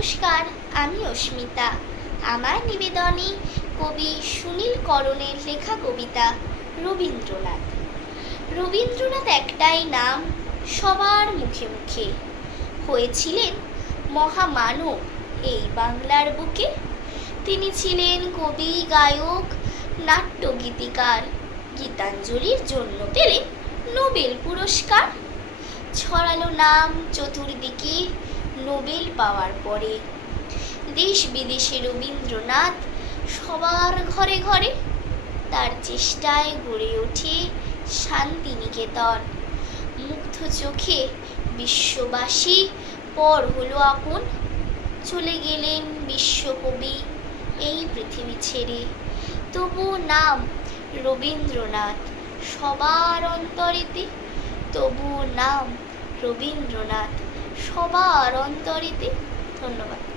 নমস্কার, আমি অস্মিতা। আমার নিবেদনে কবি সুনীল করণের লেখা কবিতা রবীন্দ্রনাথ। রবীন্দ্রনাথ একটাই নাম, সবার মুখে মুখে। হয়েছিলেন মহামানব এই বাংলার বুকে। তিনি ছিলেন কবি, গায়ক, নাট্যগীতিকার। গীতাঞ্জলির জন্য পেলেন নোবেল পুরস্কার। ছড়ালো নাম চতুর্দিকে নোবেল পাওয়ার পরে। দেশ বিদেশে রবীন্দ্রনাথ সবার ঘরে ঘরে। তার চেষ্টায় গড়ে ওঠে শান্তিনিকেতন। মুগ্ধ চোখে বিশ্ববাসী পর হলো আপন। চলে গেলেন বিশ্বকবি এই পৃথিবী ছেড়ে। তবু নাম রবীন্দ্রনাথ সবার অন্তরেতে। তবু নাম রবীন্দ্রনাথ সবার অন্তরেতে। ধন্যবাদ।